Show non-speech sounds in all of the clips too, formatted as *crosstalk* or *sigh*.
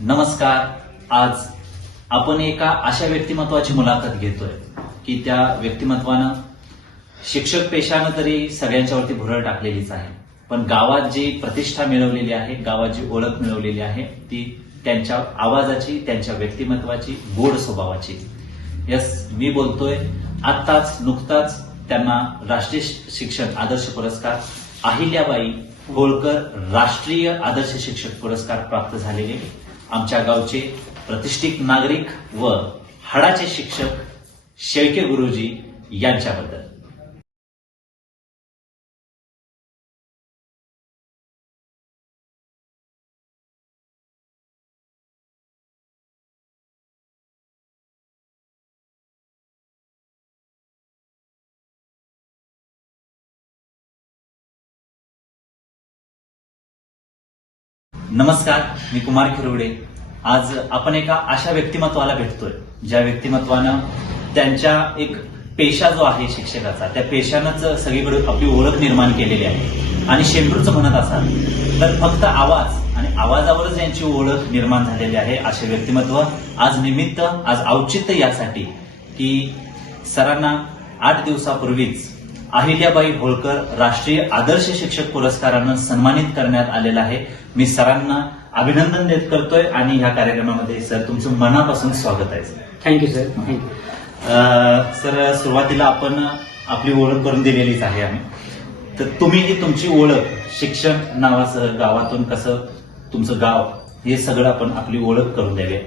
नमस्कार. आज आपण एका अशा व्यक्तिमत्वाची मुलाखत घेतोय की त्या व्यक्तिमत्वानं शिक्षक पेशानं तरी सगळ्यांच्यावरती भुरळ टाकलेलीच आहे. पण गावात जी प्रतिष्ठा मिळवलेली आहे गावात जी ओळख मिळवलेली आहे ती त्यांच्या आवाजाची त्यांच्या व्यक्तिमत्वाची गोड स्वभावाची. यस मी बोलतोय. आत्ताच नुकताच त्यांना राष्ट्रीय शिक्षण आदर्श पुरस्कार अहिल्याबाई होळकर राष्ट्रीय आदर्श शिक्षक पुरस्कार प्राप्त झालेले. आमच्या गावचे प्रतिष्ठित नागरिक व हाडाचे शिक्षक शेळके गुरुजी यांच्याबद्दल. नमस्कार मी कुमार खिरोडे. आज आपण एका अशा व्यक्तिमत्वाला भेटतोय ज्या व्यक्तिमत्वानं त्यांच्या एक पेशा जो आहे शिक्षकाचा त्या पेशानंच सगळीकडे आपली ओळख निर्माण केलेली आहे. आणि शेंडूरचं म्हणत असाल तर फक्त आवाज आणि आवाजावरच यांची ओळख निर्माण झालेली आहे असे व्यक्तिमत्व आज निमित्त आज औचित्य यासाठी की सरांना आठ दिवसापूर्वीच अहिल्याबाई होळकर राष्ट्रीय आदर्श शिक्षक पुरस्कारानं सन्मानित करण्यात आलेलं आहे. मी सरांना अभिनंदन देत करतोय आणि ह्या कार्यक्रमामध्ये सर तुमचं मनापासून स्वागत आहे. थँक्यू सर थँक्यू सर सुरुवातीला आपण आपली ओळख करून दिलेलीच आहे आम्ही. तर तुम्ही ही तुमची ओळख शिक्षण नावासह गावातून कसं तुमचं गाव हे सगळं आपण आपली ओळख करून द्यावी.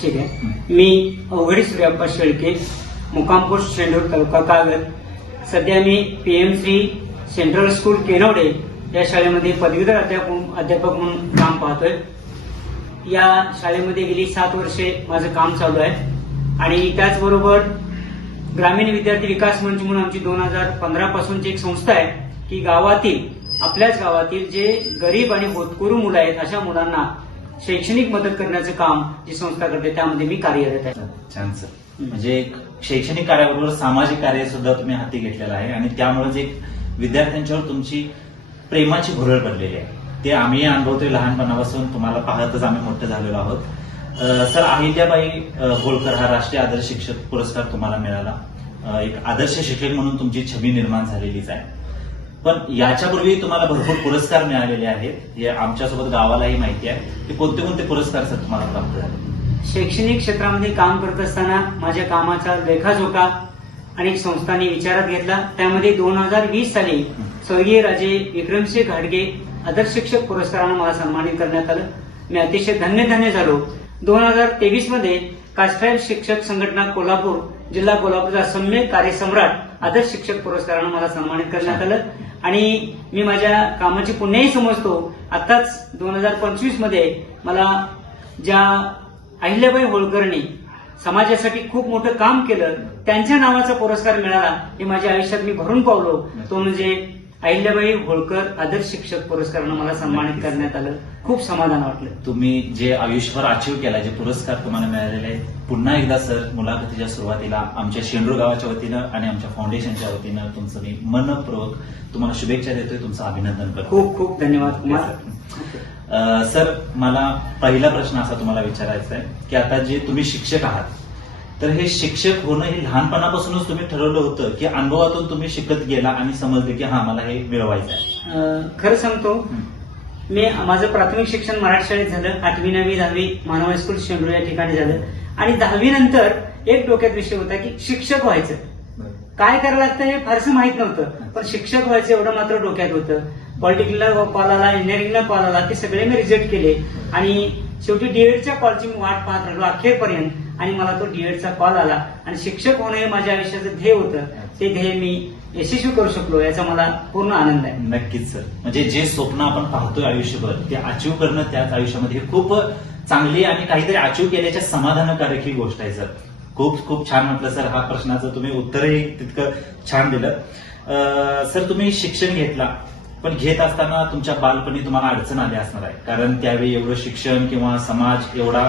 ठीक आहे. मी अवघडी सूर्याप्पा शेळके मुक्काम पोस्ट शेंडूर तालुका कागद सध्या मी पीएमसी सेंट्रल स्कूल केनवडे या शाळेमध्ये पदवीधर अध्यापक अध्यापक म्हणून काम पाहतोय. या शाळेमध्ये गेली सात वर्षे माझं काम चालू आहे. आणि त्याचबरोबर ग्रामीण विद्यार्थी विकास मंच म्हणून आमची दोन हजार पंधरा पासूनची एक संस्था आहे की गावातील आपल्याच गावातील जे गरीब आणि होतकुरू मुलं आहेत अशा मुलांना शैक्षणिक मदत करण्याचं काम जी संस्था करते त्यामध्ये मी कार्यरत आहे. छान सर. म्हणजे एक शैक्षणिक कार्याबरोबर सामाजिक कार्य सुद्धा तुम्ही हाती घेतलेलं आहे. आणि त्यामुळेच एक विद्यार्थ्यांच्यावर तुमची प्रेमाची भुरळ पडलेली आहे. ते आम्ही अनुभवतोय लहानपणापासून. तुम्हाला पाहतच आम्ही मोठे झालेलो आहोत. सर अहिल्याबाई होळकर हा राष्ट्रीय आदर्श शिक्षक पुरस्कार तुम्हाला मिळाला. एक आदर्श शिक्षक म्हणून तुमची छबी निर्माण झालेलीच आहे. पण याच्यापूर्वी तुम्हाला भरपूर पुरस्कार मिळालेले आहेत. हे आमच्यासोबत गावालाही माहिती आहे. की कोणते कोणते पुरस्कार सर तुम्हाला प्राप्त झाले? शैक्षणिक क्षेत्रामध्ये काम करत असताना माझ्या कामाचा लेखाजोखा अनेक संस्थांनी विचारात घेतला. त्यामध्ये दोन हजार वीस साली स्वर्गीय राजे विक्रमसिंह घाडगे आदर्श शिक्षक पुरस्कारानं मला सन्मानित करण्यात आलं. मी अतिशय धन्य धन्य झालो. दोन हजार तेवीसमध्ये कास्ट्राईल शिक्षक संघटना कोल्हापूर जिल्हा कोल्हापूरचा सम्यक कार्यसम्राट आदर्श शिक्षक पुरस्कारानं मला सन्मानित करण्यात आलं. आणि मी माझ्या कामाची पुण्याही समजतो. आताच दोन हजार पंचवीसमध्ये मला ज्या अहिल्याबाई होळकरनी समाजासाठी खूप मोठं काम केलं. त्यांच्या नावाचा पुरस्कार मिळाला. हे माझ्या आयुष्यात मी भरून पावलो. तो म्हणजे अहिल्याबाई होळकर आदर्श शिक्षक पुरस्कारानं मला सन्मानित करण्यात आलं. खूप समाधान वाटलं. तुम्ही जे आयुष्यभर अचीव केला जे पुरस्कार तुम्हाला मिळालेले आहेत पुन्हा एकदा सर मुलाखतीच्या सुरुवातीला आमच्या शेंडूर गावाच्या वतीनं आणि आमच्या फाउंडेशनच्या वतीनं तुमचं मी मनपूर्वक तुम्हाला शुभेच्छा देतोय तुमचं अभिनंदन करतो खूप खूप धन्यवाद. कुमार सर मला पहिला प्रश्न असा तुम्हाला विचारायचा आहे की आता जे तुम्ही शिक्षक आहात तर हे शिक्षक होणं हे लहानपणापासूनच तुम्ही ठरवलं होतं की अनुभवातून तुम्ही शिकत गेला आणि समजले की हा मला हे मिळवायचं आहे खरं सांगतो मी माझं प्राथमिक शिक्षण मराठी शाळेत झालं आठवी नववी दहावी मानव हायस्कूल शेंडूर या ठिकाणी झालं. आणि दहावी नंतर एक डोक्यात विषय होता की शिक्षक व्हायचं. काय करायला लागतं हे फारसं माहीत नव्हतं पण शिक्षक व्हायचं एवढं मात्र डोक्यात होतं. पॉलिटिकलला कॉल आला इंजिनिअरिंगला कॉल आला ते सगळे मी रिजेक्ट केले. आणि शेवटी डीएडच्या कॉलची मी वाट पाहत राहिलो अखेरपर्यंत. आणि मला तो डीएडचा कॉल आला. आणि शिक्षक होणं हे माझ्या आयुष्याचं ध्येय होतं. ते ध्येय मी यशस्वी करू शकलो याचा मला पूर्ण आनंद आहे. नक्कीच सर. म्हणजे जे स्वप्न आपण पाहतोय आयुष्यभर ते अचीव करणं त्याच आयुष्यामध्ये खूप चांगली आणि काहीतरी अचीव केल्याच्या समाधानकारक ही गोष्ट आहे सर. खूप खूप छान म्हटलं सर हा प्रश्नाचं तुम्ही उत्तरही तितकं छान दिलं. सर तुम्ही शिक्षण घेतला. पण घेत असताना तुमच्या बालपणी तुम्हाला अडचण आली असणार आहे. कारण त्यावेळी एवढं शिक्षण किंवा समाज एवढा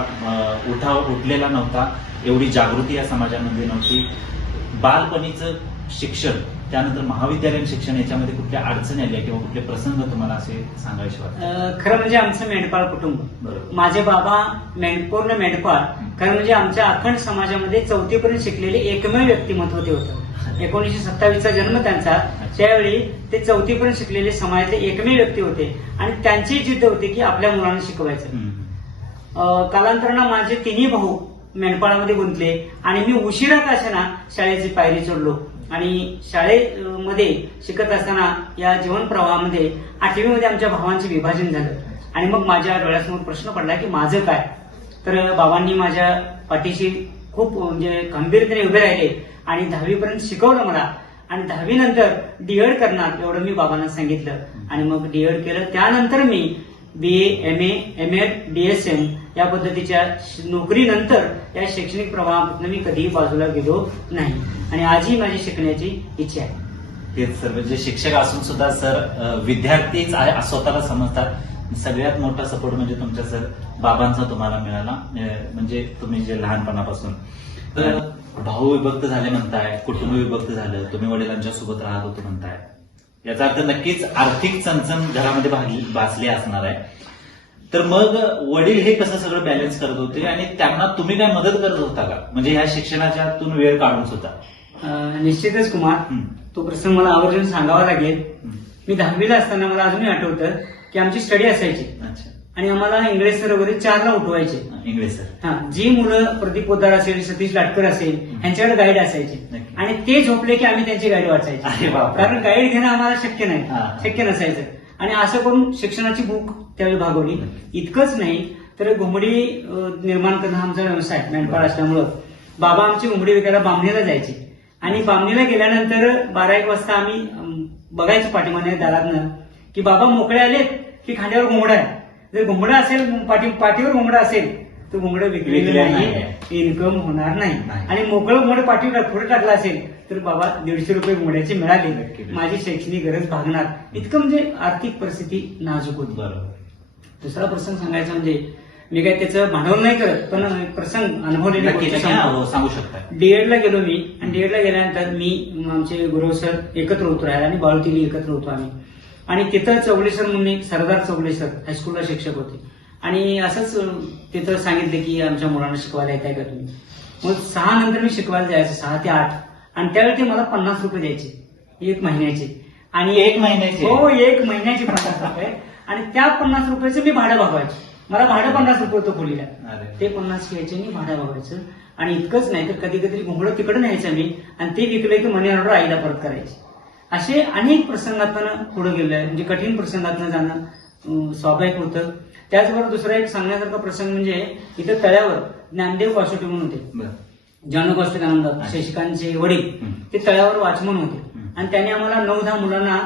उठाव उठलेला नव्हता. एवढी जागृती या समाजामध्ये नव्हती. बालपणीचं शिक्षण त्यानंतर महाविद्यालयीन शिक्षण याच्यामध्ये कुठल्या अडचणी आल्या किंवा कुठले प्रसंग तुम्हाला असे सांगायचे वाटतात? अं, खरं म्हणजे आमचं मेंढपाळ कुटुंब. बरोबर. माझे बाबा मेंढ पूर्ण मेंढपाळ. खरं म्हणजे आमच्या अखंड समाजामध्ये चौथीपर्यंत शिकलेले एकमेव व्यक्तिमत्व ते होतं. एकोणीसशे सत्तावीसचा जन्म त्यांचा. त्यावेळी ते चौथीपर्यंत शिकलेले समाजातले एकमेव व्यक्ती होते. आणि त्यांची जिद्द होती की आपल्या मुलांना शिकवायचं. कालांतरानं माझे तिन्ही भाऊ मेंढपाळामध्ये गुंतले आणि मी उशिरा का असेना शाळेची पायरी चढलो. आणि शाळेमध्ये शिकत असताना या जीवन प्रवाहामध्ये आठवीमध्ये आमच्या भावांचे विभाजन झालं. आणि मग माझ्या डोळ्यासमोर प्रश्न पडला की माझं काय? तर बाबांनी माझ्या पाठीशी खूप म्हणजे गंभीरतेने उभे राहिले. आणि दहावीपर्यंत शिकवलं मला. आणि दहावी नंतर डीएड करणार एवढं मी बाबांना सांगितलं. आणि मग डीएड केलं. त्यानंतर मी B M A M Ed DSM या पद्धतीच्या नोकरीनंतर या शैक्षणिक प्रवाहापासून मी कधीही बाजूला गेलो नाही. आणि आजही माझी शिकण्याची इच्छा आहे. तेच सर म्हणजे शिक्षक असून सुद्धा सर विद्यार्थीच आहे स्वतःला समजतात. सगळ्यात मोठा सपोर्ट म्हणजे तुमच्या सर बाबांचा तुम्हाला मिळाला. म्हणजे तुम्ही जे लहानपणापासून. तर भाऊ विभक्त झाले म्हणताय कुटुंब विभक्त झालं तुम्ही वडिलांच्या सोबत राहत होते म्हणताय. याचा अर्थ नक्कीच आर्थिक चणचण घरामध्ये भासली असणार आहे. तर मग वडील हे कसं सगळं बॅलन्स करत होते आणि त्यांना तुम्ही काय मदत करत होता का? म्हणजे ह्या शिक्षणाच्यातून वेळ काढून अं, निश्चितच कुमार. तो प्रसंग मला आवर्जून सांगावा लागेल. मी दहावीला असताना मला अजूनही आठवतं की आमची स्टडी असायची. अच्छा. आणि आम्हाला इंग्रज सर वगैरे चारला उठवायचे. इंग्लिश सर हा जी मुलं प्रदीप पोदार असेल सतीश लाटकर असेल यांच्याकडे गाईड असायचे. आणि ते झोपले की आम्ही त्यांची गाईड वाचायची. कारण गाईड घेणं आम्हाला शक्य. नाही. शक्य नसायचं. आणि असं करून शिक्षणाची बुक त्यावेळी भागवली. इतकंच नाही तर घुमडी निर्माण करणं आमचा व्यवसाय मेंढपाळ असल्यामुळं. बाबा आमची घुमडी विकायला बामणीला जायचे. आणि बामणीला गेल्यानंतर बारा एक वाजता आम्ही बघायचो पाठीमाने दारातनं की बाबा मोकळे आलेत की खांद्यावर घुमडा आहे. जर घुमडा असेल पाठी पाठीवर घुमडा असेल तर घुमडं विकलेलं नाही. इन्कम होणार नाही. आणि मोकळं घुमड पाठीवर पुढे टाकलं असेल तर बाबा दीडशे रुपये घुमड्याचे मिळाले. माझी शैक्षणिक गरज भागणार. इतकं म्हणजे आर्थिक परिस्थिती नाजूक होती. बरोबर. दुसरा प्रसंग सांगायचा म्हणजे मी काय त्याचं भांडवल नाही करत पण प्रसंग अनुभवलेले हा, सांगू शकता. डीएड ला गेलो मी आणि डीएड ला गेल्यानंतर मी आमचे गुरु सर एकत्र होतो राहायला आणि बाळुतीली एकत्र होतो आम्ही. आणि तिथं चौगले सर म्हणून एक सरदार चौगले सर हायस्कूलला शिक्षक होते. आणि असंच तिथं सांगितले की आमच्या मुलांना शिकवायला येत आहे का तुम्ही? मग सहा नंतर मी शिकवायला जायचं सहा ते आठ. आणि त्यावेळी ते मला पन्नास रुपये द्यायचे एक महिन्याचे. आणि एक महिन्याचे? हो एक महिन्याचे पन्नास रुपये. आणि त्या पन्नास रुपयाचं मी भाडं भागवायचं मला भाडं पन्नास रुपये होतं खोलीला. ते पन्नास घ्यायचे मी भाडं बघायचं आणि इतकंच नाही तर कधी कधी घुमडं तिकडे न्यायचं मी. आणि ते विकले की मनी ऑर्डर आईला परत करायची. असे अनेक प्रसंगातनं पुढे गेलोय म्हणजे कठीण प्रसंगातनं जाणं स्वाभाविक होतं त्याचबरोबर दुसरा एक सांगण्यासारखा प्रसंग म्हणजे इथं तळ्यावर ज्ञानदेव वासोटे म्हणून होते. जानू गोष्टीकानंद अच्छा. शशिकांतचे वडील. ते तळ्यावर वाचमन होते. आणि त्यांनी आम्हाला नऊ दहा मुलांना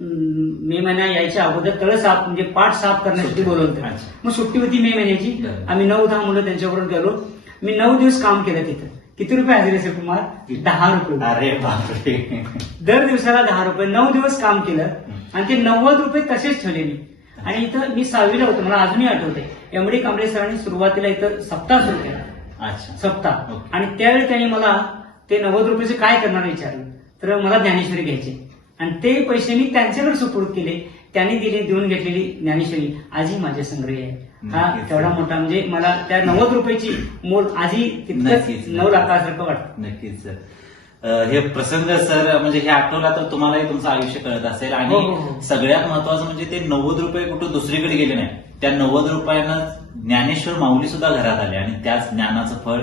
मे महिना यायच्या अगोदर तळ साफ म्हणजे पाठ साफ करण्यासाठी बोलवलं. मग सुट्टी होती मे महिन्याची. आम्ही नऊ दहा मुलं त्यांच्याबरोबर गेलो मी नऊ दिवस काम केलं तिथं किती रुपये हजेरी असेल कुमार दहा रुपये. अरे बापरे. दर दिवसाला दहा रुपये. नऊ दिवस काम केलं आणि ते नव्वद रुपये तसेच ठेवले मी. आणि इथं मी सहावीला होतो. मला अजूनही आठवते एमडी कांबळे सरांनी सुरुवातीला इथं सप्ताह सुरू केला. अच्छा. सप्ताह. आणि त्यावेळी त्यांनी मला ते नव्वद रुपयाचे काय करणार विचारलं. तर मला ज्ञानेश्वरी घ्यायचे. आणि ते पैसे मी त्यांच्याकडे सुपूर्द केले. त्यांनी दिले देऊन घेतलेली ज्ञानेश्वरी आजही माझ्या संग्रही आहे हा. तेवढा मोठा म्हणजे मला त्या नव्वद रुपयाची मोल आजही तितकंच. नऊ लाखासारखं वाटतं नक्कीच सर हे प्रसंग सर म्हणजे हे आठवला तर तुम्हालाही तुमचं आयुष्य कळत असेल हो, हो, आणि हो. सगळ्यात महत्वाचं म्हणजे ते नव्वद रुपये कुठं दुसरीकडे गेले नाही त्या नव्वद रुपयानं ज्ञानेश्वर माऊली सुद्धा घरात आले आणि त्याच ज्ञानाचं फळ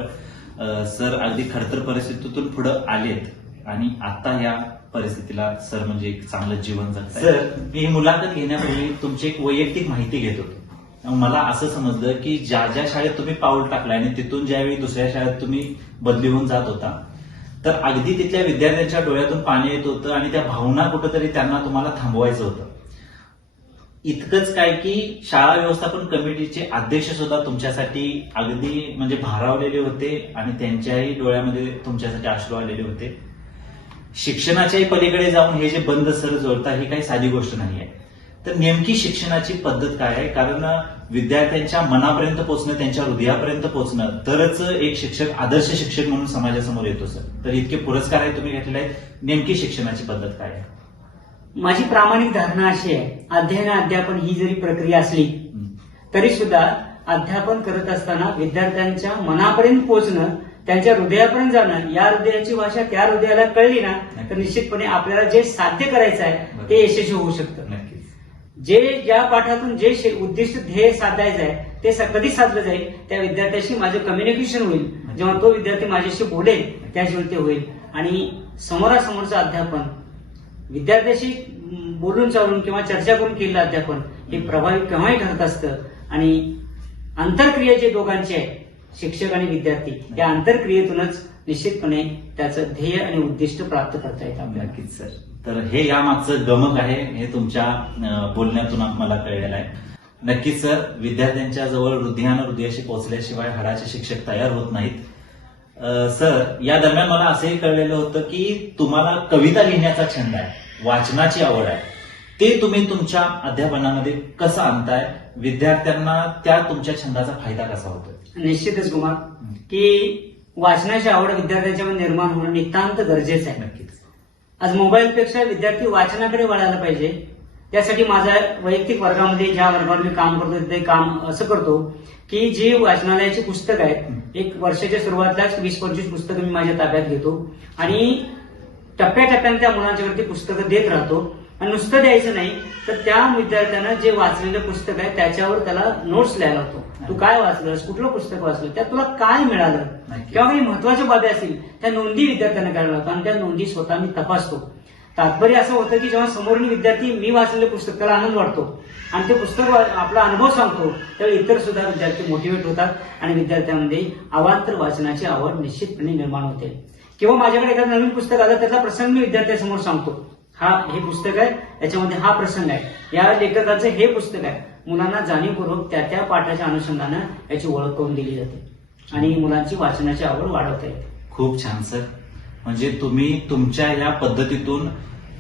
सर अगदी खडतर परिस्थितीतून पुढे आलेत आणि आता या परिस्थितीला सर म्हणजे एक चांगलं जीवन जगतात सर मी मुलाखत घेण्यापूर्वी तुमची एक वैयक्तिक माहिती घेत होतो. मला असं समजलं की ज्या ज्या शाळेत तुम्ही पाऊल टाकलं आणि तिथून ज्यावेळी दुसऱ्या शाळेत तुम्ही बदली होऊन जात होता तर अगदी तिथल्या विद्यार्थ्यांच्या डोळ्यातून पाणी येत होतं आणि त्या भावना कुठंतरी त्यांना तुम्हाला थांबवायचं होतं. इतकंच काय की शाळा व्यवस्थापन कमिटीचे अध्यक्ष सुद्धा तुमच्यासाठी अगदी म्हणजे भारावलेले होते आणि त्यांच्याही डोळ्यामध्ये तुमच्यासाठी आश्रू आलेले होते. शिक्षणाच्याही पलीकडे जाऊन हे जे बंद सर जोडता ही काही साधी गोष्ट नाही आहे. तर नेमकी शिक्षणाची पद्धत काय आहे? कारण विद्यार्थ्यांच्या मनापर्यंत पोहोचणं त्यांच्या हृदयापर्यंत पोहोचणं तरच एक शिक्षक आदर्श शिक्षक म्हणून समाजासमोर येतो सर. तर इतके पुरस्कार आहे तुम्ही घेतलेले आहेत. नेमकी शिक्षणाची पद्धत काय आहे? माझी प्रामाणिक धारणा अशी आहे. अध्ययन अध्यापन ही जरी प्रक्रिया असली. तरी सुद्धा अध्यापन करत असताना विद्यार्थ्यांच्या मनापर्यंत पोहोचणं त्यांच्या हृदयापर्यंत जाणं या हृदयाची भाषा त्या हृदयाला कळली ना तर निश्चितपणे आपल्याला जे साध्य करायचं आहे ते यशस्वी होऊ शकतं. जे ज्या पाठातून जे उद्दिष्ट ध्येय साधायचं आहे ते कधी साधलं जाईल त्या विद्यार्थ्याशी माझं कम्युनिकेशन होईल. जेव्हा तो विद्यार्थी माझ्याशी बोलेल त्याच वेळी ते होईल. आणि समोरासमोरचं अध्यापन विद्यार्थ्याशी बोलून चालून किंवा चर्चा करून केलेलं अध्यापन हे प्रभावी केव्हाही ठरत असतं. आणि आंतरक्रिया जे दोघांची आहे शिक्षक आणि विद्यार्थी या आंतरक्रियेतूनच निश्चितपणे त्याचं ध्येय आणि उद्दिष्ट प्राप्त करता येतं नक्कीच सर. तर हे यामागचं गमक आहे हे तुमच्या बोलण्यातून मला कळलेलं आहे. नक्कीच सर विद्यार्थ्यांच्या जवळ हृदयानं हृदयाशी पोहोचल्याशिवाय हाडाचे शिक्षक तयार होत नाहीत. सर या दरम्यान मला असंही कळलेलं होतं की तुम्हाला कविता लिहिण्याचा छंद आहे वाचनाची आवड आहे. ते तुम्ही तुमच्या अध्यापनामध्ये कसं आणताय? विद्यार्थ्यांना त्या तुमच्या छंदाचा फायदा कसा होतोय? निश्चितच कुमार की वाचनाची आवड विद्यार्थ्यांच्या निर्माण होणं नितांत गरजेचं आहे. नक्कीच. आज मोबाईलपेक्षा विद्यार्थी वाचनाकडे वळायला पाहिजे. त्यासाठी माझ्या वैयक्तिक वर्गामध्ये ज्या वर्गावर मी काम करतो तिथे काम असं करतो की जी वाचनालयाची पुस्तकं आहेत एक वर्षाच्या सुरुवातीलाच वीस पंचवीस पुस्तकं मी माझ्या ताब्यात घेतो. आणि टप्प्याटप्प्याने त्या मुलांच्यावरती पुस्तकं देत राहतो. आणि नुसतं द्यायचं नाही तर त्या विद्यार्थ्यांना जे वाचलेलं पुस्तक आहे त्याच्यावर त्याला नोट्स लिहायला होतो. तू काय वाचलंस? कुठलं पुस्तक वाचलं? त्यात तुला काय मिळालं. किंवा काही महत्त्वाच्या बाबी असतील त्या नोंदी विद्यार्थ्यांना करायला लागतात आणि त्या नोंदी स्वतः मी तपासतो. तात्पर्य असं होतं की जेव्हा समोरील विद्यार्थी मी वाचलेलं पुस्तक त्याला आनंद वाटतो. आणि ते पुस्तक आपला अनुभव सांगतो त्यावेळी इतर सुद्धा विद्यार्थी मोटिवेट होतात आणि विद्यार्थ्यांमध्ये अवांतर वाचनाची आवड निश्चितपणे निर्माण होते. किंवा माझ्याकडे एखादं नवीन पुस्तक आलं त्याचा प्रसंग मी विद्यार्थ्यांसमोर सांगतो. हा हे पुस्तक आहे. याच्यामध्ये हा प्रसंग आहे. या लेखकाचं हे पुस्तक आहे. मुलांना जाणीवपूर्वक त्या त्या पाठाच्या अनुषंगानं याची ओळख करून दिली जाते. आणि मुलांची वाचनाची आवड वाढवता येते. खूप छान सर. म्हणजे तुम्ही तुमच्या या पद्धतीतून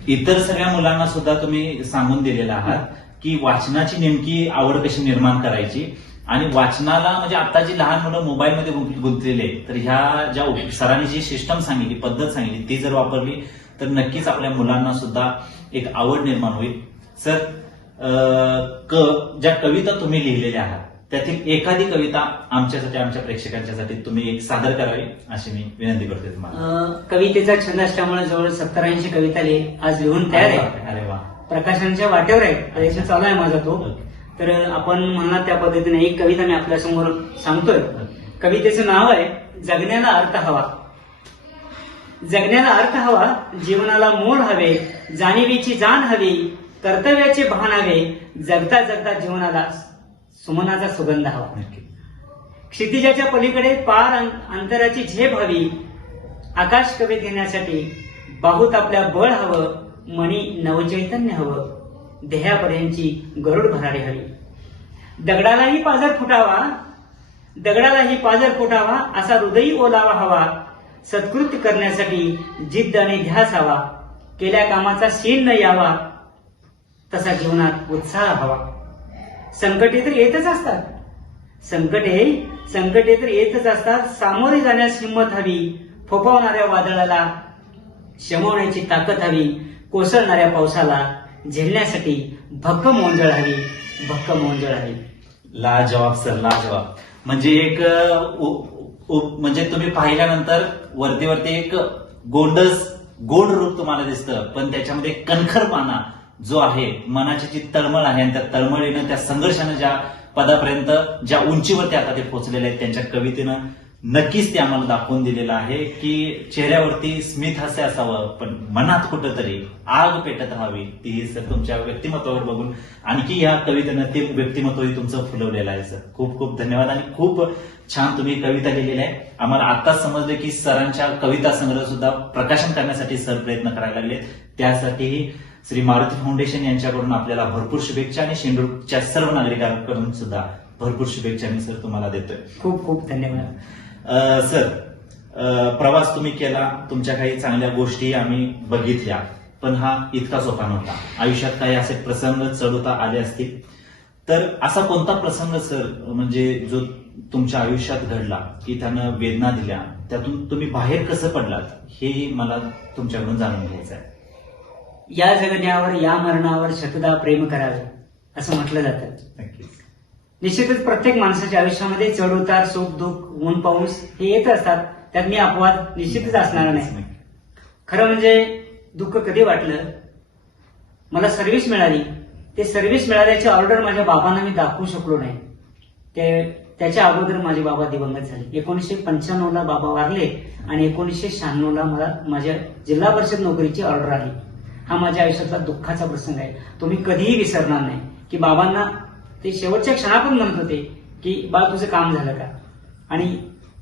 इतर सगळ्या मुलांना सुद्धा तुम्ही सांगून दिलेला आहात की वाचनाची नेमकी आवड कशी निर्माण करायची आणि वाचनाला म्हणजे आता जी लहान मुलं मोबाईलमध्ये गुंतलेले तर ह्या ज्या सरांनी जी सिस्टम सांगितली पद्धत सांगितली ती जर वापरली तर नक्कीच आपल्या मुलांना सुद्धा एक आवड निर्माण होईल. सर क ज्या कविता तुम्ही लिहिलेल्या आहात त्यातील एखादी कविता आमच्यासाठी आमच्या प्रेक्षकांच्यासाठी तुम्ही एक सादर करावी अशी मी विनंती करते तुम्हाला. कवितेचा छंद असल्यामुळे जवळ सत्तर ऐंशी कविता लिहि आज लिहून तयार आहे अरे वा. प्रकाशनाच्या वाटेवर आहे प्रयत्न चालू आहे माझा तो. तर आपण म्हणणार त्या पद्धतीने एक कविता मी आपल्यासमोर सांगतोय. कवितेचं नाव आहे जगण्याला अर्थ हवा. जगण्याला अर्थ हवा जीवनाला मोल हवे जाणीवीची जाण हवी कर्तव्याचे भान हवे जगता जगता जीवनाला सुमनाचा सुगंध हवा. क्षितिजाच्या पलीकडे पार अंतराची झेप हवी. आकाश कवी घेण्यासाठी बाहूत आपल्या बळ हवं मणी नवचैतन्य हवं. देहापर्यंतची गरुड भरारी हवी. दगडालाही पाजर फुटावा दगडालाही पाजर फुटावा असा हृदयी ओलावा हवा. सत्कृत्य करण्यासाठी जिद्द आणि ध्यास हवा. केल्या कामाचा शीन न यावा. तसा जीवनात उत्साह हवा. संकटे तर येतच असतात. संकटे संकटे तर येतच असतात. सामोरे जाण्यास हिंमत हवी. फोफावणाऱ्या वादळाला शमवण्याची ताकद हवी. कोसळणाऱ्या पावसाला झेलण्यासाठी भक्कम ओंजळ हवी. भक्कम ओंजळ हवी. लाजवाब सर लाजवाब. म्हणजे एक उ- म्हणजे तुम्ही पाहिल्यानंतर वरती वरती एक गोंडस गोड रूप तुम्हाला दिसतं. पण त्याच्यामध्ये कणखरपणा जो आहे मनाची जी तळमळ आहे आणि त्या तळमळीनं त्या संघर्षानं ज्या पदापर्यंत ज्या उंचीवरती आता ते पोहोचलेले आहेत त्यांच्या कवितेनं नक्कीच ते आम्हाला दाखवून दिलेलं आहे की चेहऱ्यावरती स्मित हास्य असावं पण मनात कुठंतरी आग पेटत राहावी ती सर तुमच्या व्यक्तिमत्वावर बघून. आणखी ह्या कवितेनं ते व्यक्तिमत्वही तुमचं फुलवलेलं आहे सर. खूप खूप धन्यवाद आणि खूप छान तुम्ही कविता लिहिलेल्या आहे आम्हाला आताच समजलं की सरांच्या कविता संग्रह सुद्धा प्रकाशन करण्यासाठी सर प्रयत्न करायला लागले त्यासाठीही श्री मारुती फाउंडेशन यांच्याकडून आपल्याला भरपूर शुभेच्छा आणि शेंडूरच्या सर्व नागरिकांकडून सुद्धा भरपूर शुभेच्छा मी सर तुम्हाला देतोय. खूप खूप धन्यवाद. सर प्रवास तुम्ही केला तुमच्या काही चांगल्या गोष्टी आम्ही बघितल्या पण हा इतका सोपा नव्हता. आयुष्यात काही असे प्रसंग चढवता आले असतील. तर असा कोणता प्रसंग सर म्हणजे जो तुमच्या आयुष्यात घडला की त्यानं वेदना दिल्या त्यातून तुम्ही बाहेर कसं पडलात हे मला तुमच्याकडून जाणून घ्यायचं आहे या जगण्यावर या मरणावर शतदा प्रेम करावे असं म्हटलं जातं. निश्चितच प्रत्येक माणसाच्या आयुष्यामध्ये चढ उतार सुख दुःख ऊन पाऊस हे येत असतात. त्यात मी अपवाद निश्चितच असणार नाही. खरं म्हणजे दुःख कधी वाटलं? मला सर्व्हिस मिळाली. ते सर्व्हिस मिळाल्याची ऑर्डर माझ्या बाबांना मी दाखवू शकलो नाही. ते त्याच्या अगोदर माझे बाबा दिवंगत झाले. एकोणीसशे पंच्याण्णव ला बाबा वारले आणि एकोणीसशे शहाण्णव ला मला माझ्या जिल्हा परिषद नोकरीची ऑर्डर आली. हा माझ्या आयुष्यातला दुःखाचा प्रसंग आहे. तो मी कधीही विसरणार नाही की बाबांना ते शेवटच्या क्षणातून म्हणत होते की बा तुझं काम झालं का? आणि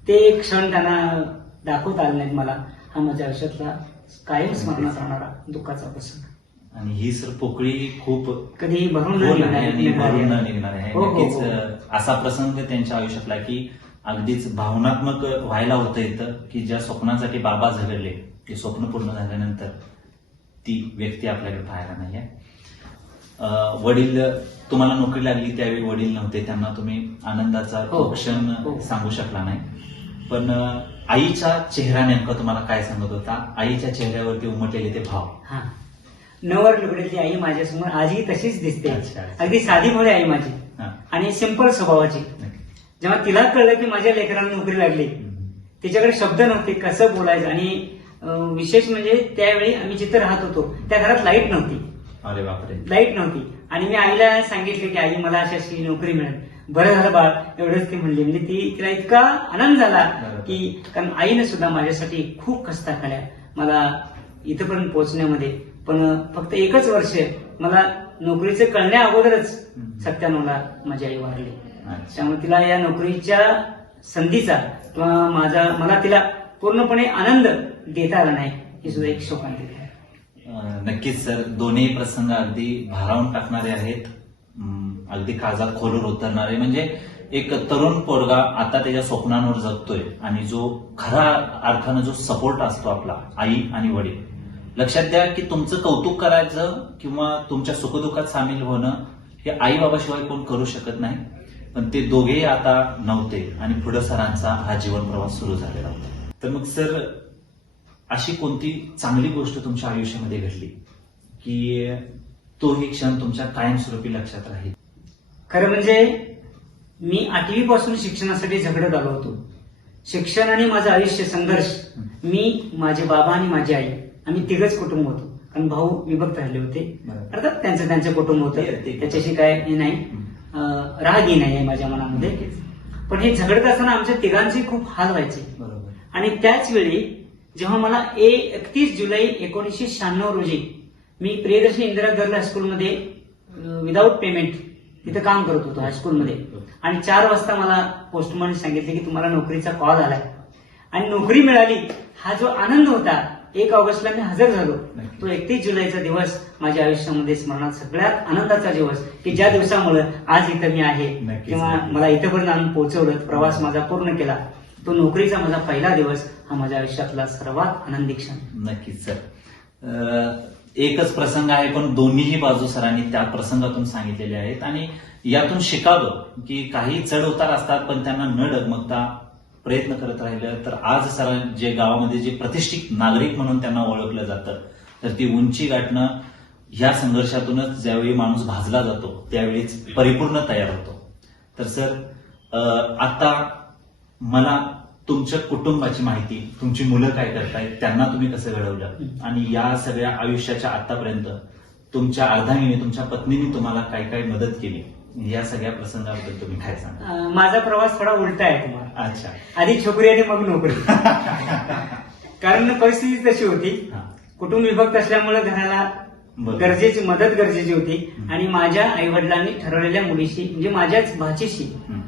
ते एक क्षण त्यांना दाखवता आले नाहीत मला. हा माझ्या आयुष्यातला कायम स्मरणात राहणारा दुःखाचा प्रसंग. आणि ही सर पोकळी खूप कधीही भरून निघणारी- भरून आहे. हो, हो, नक्कीच हो. असा प्रसंग त्यांच्या आयुष्यातला की अगदीच भावनात्मक व्हायला होतं येतं की ज्या स्वप्नासाठी बाबा झगडले ते स्वप्न पूर्ण झाल्यानंतर ती व्यक्ती आपल्याकडे पाहायला नाहीये अं, वडील तुम्हाला नोकरी लागली त्यावेळी वडील नव्हते त्यांना तुम्ही आनंदाचा तो हो, क्षण हो. सांगू शकला नाही. पण अं, आईचा चेहरा नेमका तुम्हाला काय सांगत होता? आईच्या चेहऱ्यावरती उमटलेले ते भाव. हा. नवर लुगडीतली आई माझ्यासमोर आजही तशीच दिसते. अगदी साधी भोळी आई माझी. हा, आणि सिंपल स्वभावाची. जेव्हा तिला कळलं की माझ्या लेकरांना नोकरी लागली. तिच्याकडे शब्द नव्हते कसं बोलायचं? आणि विशेष म्हणजे त्यावेळी आम्ही जिथे राहत होतो त्या घरात लाइट नव्हती. अरे बापरे. लाइट नव्हती. आणि मी आईला सांगितले की आई मला अशी अशी नोकरी मिळेल. बरं झालं बाळ. एवढंच ती म्हणली. म्हणजे ती तिला इतका आनंद झाला. की कारण आईने सुद्धा माझ्यासाठी खूप कष्टा खाल्या मला इथपर्यंत पोहोचण्यामध्ये. पण फक्त एकच वर्ष मला नोकरीचं कळण्या अगोदरच. सत्त्याण्णवला माझी आई वारली. त्यामुळे तिला या नोकरीच्या संधीचा किंवा माझा मला तिला पूर्णपणे आनंद देता आला नाही ही सुद्धा एक अं, नक्कीच सर. दोन्ही प्रसंग अगदी भारावून टाकणारे आहेत. अगदी काळजात खोलवर उतरणारे. म्हणजे एक तरुण पोरगा आता त्याच्या स्वप्नांवर जगतोय आणि जो खरा अर्थानं जो सपोर्ट असतो आपला आई आणि वडील. लक्षात द्या की तुमचं कौतुक करायचं किंवा तुमच्या सुखदुःखात सामील होणं हे आई बाबाशिवाय कोण करू शकत नाही. पण ते दोघेही आता नव्हते आणि पुढे सरांचा हा जीवन प्रवास सुरू झालेला होता. तर मग सर अशी कोणती चांगली गोष्ट तुमच्या आयुष्यामध्ये घडली? की तो ही क्षण तुमच्या कायमस्वरूपी लक्षात राहील? खरं म्हणजे मी आठवी पासून शिक्षणासाठी झगडत आलो होतो. शिक्षण आणि माझं आयुष्य संघर्ष मी माझे बाबा आणि माझी आई आम्ही तिघच कुटुंब होतो. कारण भाऊ विभक्त राहिले होते. अर्थात त्यांचं त्यांचं कुटुंब होतं. त्याच्याशी काय हे नाही. अं, रागही नाही आहे माझ्या मनामध्ये. पण हे झगडत असताना आमच्या तिघांचे खूप हाल व्हायचे. बरोबर. आणि त्याच वेळी जेव्हा मला एकतीस जुलै एकोणीसशे शहाण्णव रोजी मी प्रियदर्शी इंदिरा गर्ल हायस्कूलमध्ये विदाऊट पेमेंट तिथं काम करत होतो हायस्कूलमध्ये आणि चार वाजता मला पोस्टमन सांगितले की तुम्हाला नोकरीचा कॉल आलाय. आणि नोकरी मिळाली. हा जो आनंद होता एक ऑगस्टला मी हजर झालो. तो एकतीस जुलैचा दिवस माझ्या आयुष्यामध्ये स्मरणात सगळ्यात आनंदाचा दिवस की ज्या दिवसामुळे आज इथं मी आहे. किंवा. मला इथंपर्यंत आणून पोहोचवलं. प्रवास माझा पूर्ण केला. तो नोकरीचा माझा पहिला दिवस हा माझ्या आयुष्यातला सर्वात आनंदी क्षण. नक्कीच सर. एकच प्रसंग आहे पण दोन्हीही बाजू सरांनी त्या प्रसंगातून सांगितलेले आहेत. आणि यातून शिकावं की काही चढ उतार असतात पण त्यांना न डगमगता प्रयत्न करत राहिलं तर आज सर जे गावामध्ये जे प्रतिष्ठित नागरिक म्हणून त्यांना ओळखलं जातं तर ती उंची गाठणं ह्या संघर्षातूनच ज्यावेळी माणूस भाजला जातो त्यावेळीच परिपूर्ण तयार होतो. तर सर आता मला तुमच्या कुटुंबाची माहिती तुमची मुलं काय करतायत त्यांना तुम्ही कसं घडवलं? आणि या सगळ्या आयुष्याच्या आतापर्यंत तुमच्या अर्धांगिनी तुमच्या पत्नीने तुम्हाला काय काय मदत केली? या सगळ्या प्रसंगाबद्दल तुम्ही काय सांगा माझा प्रवास थोडा उलटा आहे तुम्हाला. अच्छा. आधी छोकरी आणि मग नोकरी. *laughs* कारण परिस्थिती तशी होती. कुटुंब विभक्त असल्यामुळे घराला. गरजेची मदत गरजेची होती. आणि माझ्या आई वडिलांनी ठरवलेल्या मुलीशी म्हणजे माझ्याच भाचीशी.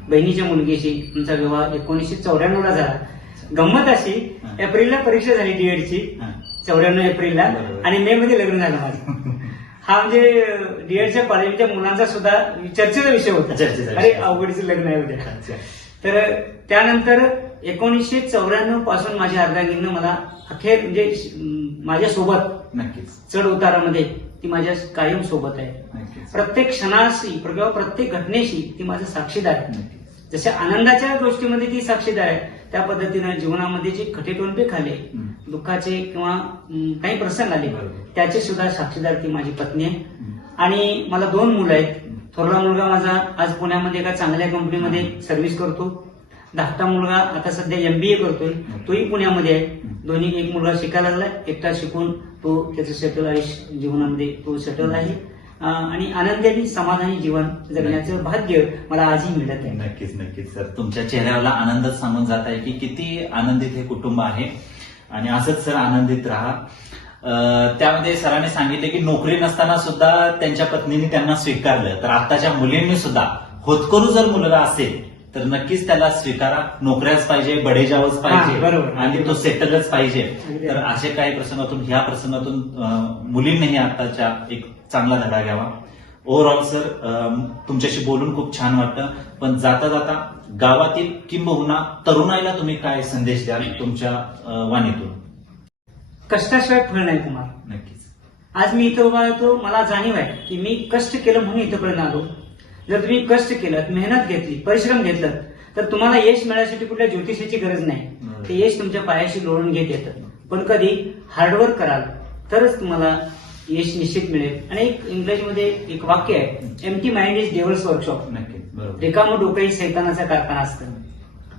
बहिणीच्या मुलगीशी आमचा विवाह एकोणीसशे चौऱ्याण्णव ला झाला गंमत अशी. एप्रिलला परीक्षा झाली डीएडची. चौऱ्याण्णव एप्रिलला. आणि मे मध्ये लग्न झालं माझं *laughs* हा म्हणजे डीएडच्या कॉलेजच्या मुलांचा सुद्धा चर्चेचा विषय होता. अरे अवघडीचं लग्न आहे उद्या. तर त्यानंतर एकोणीसशे चौऱ्याण्णवपासून माझ्या अर्धांगिनीनं मला अखेर म्हणजे अं, माझ्या सोबत नक्कीच. चढ उतारामध्ये ती माझ्या कायम सोबत आहे. प्रत्येक क्षणाशी प्रत्येक घटनेशी ती माझं साक्षीदार आहे. जसे आनंदाच्या गोष्टीमध्ये ती साक्षीदार आहे त्या पद्धतीनं जीवनामध्ये जे खटेटोंपे खाले. दुःखाचे किंवा काही प्रसंग आले. त्याचे सुद्धा साक्षीदार ती माझी पत्नी आहे. आणि मला दोन मुलं आहेत. थोरला मुलगा माझा आज पुण्यामध्ये एका चांगल्या कंपनीमध्ये सर्व्हिस करतो. धाकटा मुलगा आता सध्या एमबीए करतोय तोही पुण्यामध्ये आहे. दोन्ही एक मुलगा शिकायला लागलाय एकटा शिकून तो त्याचं सेटल आयुष्य जीवनामध्ये तो सेटल आहे. आणि आनंदी समाधानी जीवन जगण्याचं भाग्य मला आजही मिळत आहे. नक्कीच नक्कीच. सर तुमच्या चेहऱ्याला आनंदच सांगून जात आहे की किती आनंदित हे कुटुंब आहे. आणि असंच सर आनंदित राहा. त्यामध्ये सरांनी सांगितले की नोकरी नसताना सुद्धा त्यांच्या पत्नीने त्यांना स्वीकारलं. तर आताच्या मुलींनी सुद्धा होतकरू जर मुलगा असेल तर नक्कीच त्याला स्वीकारा. नोकऱ्याच पाहिजे बडेजावच पाहिजे बरोबर. आणि तो सेटलच पाहिजे. तर असे काही प्रसंगातून ह्या प्रसंगातून मुलींनीही आताच्या एक चांगला धडा घ्यावा. ओव्हरऑल सर तुमच्याशी बोलून खूप छान वाटतं पण जाता जाता गावातील किंबहुना तरुणाईला तुम्ही काय संदेश द्याल तुमच्या वाणीतून? कष्टाशिवाय फळ नाही कुमार नक्कीच. आज मी इथं उभा होतो मला जाणीव आहे की मी कष्ट केलं म्हणून इथंपर्यंत आलो. जर तुम्ही कष्ट केलं मेहनत घेतली परिश्रम घेतलं तर तुम्हाला यश मिळण्यासाठी कुठल्या ज्योतिषाची गरज नाही. ते यश तुमच्या पायाशी लोळून घेत येतं. पण कधी हार्डवर्क कराल तरच तुम्हाला यश निश्चित मिळेल. आणि एक इंग्रजीमध्ये एक वाक्य आहे empty mind is devil's workshop रिकाम डोकं ही सैतानाचा कारखाना असतं.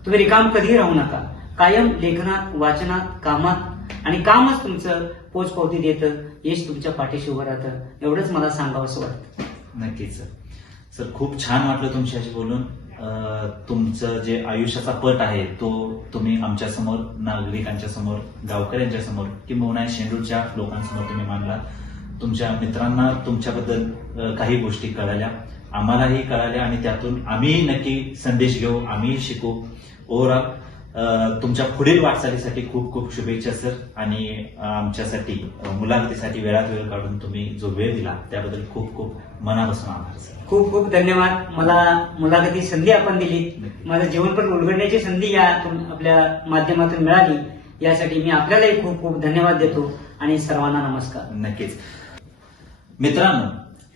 तुम्ही रिकाम कधी राहू नका. कायम लेखनात वाचनात कामात आणि कामच तुमचं पोचपावती देतं यश तुमच्या पाठीशी उभं राहतं. एवढंच मला सांगावं असं वाटतं. नक्कीच सर. सर खूप छान वाटलं तुमच्याशी बोलून. तुमचं जे आयुष्याचा पट आहे तो तुम्ही आमच्यासमोर नागरिकांच्या समोर गावकऱ्यांच्या समोर किंवा शेंडूरच्या लोकांसमोर तुम्ही मांडला. तुमच्या मित्रांना तुमच्याबद्दल काही गोष्टी कळाल्या. आम्हालाही कळाल्या आणि त्यातून आम्हीही नक्की संदेश घेऊ आम्हीही शिकू. ओव्हरऑल तुमच्या पुढील वाटचालीसाठी खूप खूप शुभेच्छा सर. आणि आमच्यासाठी मुलाखतीसाठी वेळात वेळ काढून तुम्ही जो वेळ दिला त्याबद्दल खूप खूप मनापासून आभार सर. खूप खूप धन्यवाद. मला मुलाखती संधी आपण दिली. माझं जीवन पण उलगडण्याची संधी या आपल्या माध्यमातून मिळाली. यासाठी मी आपल्यालाही खूप खूप धन्यवाद देतो आणि सर्वांना नमस्कार. नक्कीच. मित्रांनो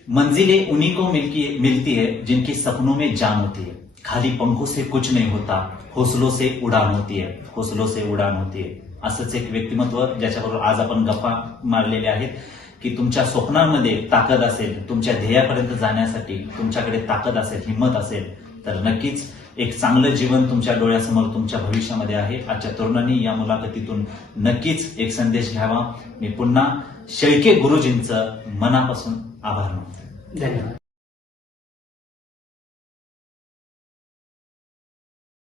मंजिलें उन्हीं को मिलती है जिनकी सपनों में जान होती है. खाली पंखों से कुछ नहीं होता हौसलों से उडान होती है हौसलों से उडान होती है. असंच एक व्यक्तिमत्व ज्याच्याबरोबर आज आपण गप्पा मारलेल्या आहेत की तुमच्या स्वप्नांमध्ये ताकद असेल तुमच्या ध्येयापर्यंत जाण्यासाठी तुमच्याकडे ताकद असेल हिंमत असेल तर नक्कीच एक चांगलं जीवन तुमच्या डोळ्यासमोर तुमच्या भविष्यामध्ये आहे. आजच्या तरुणांनी या मुलाखतीतून नक्कीच एक संदेश घ्यावा. मी पुन्हा शेळके गुरुजींचं मनापासून आभार मानतो. धन्यवाद.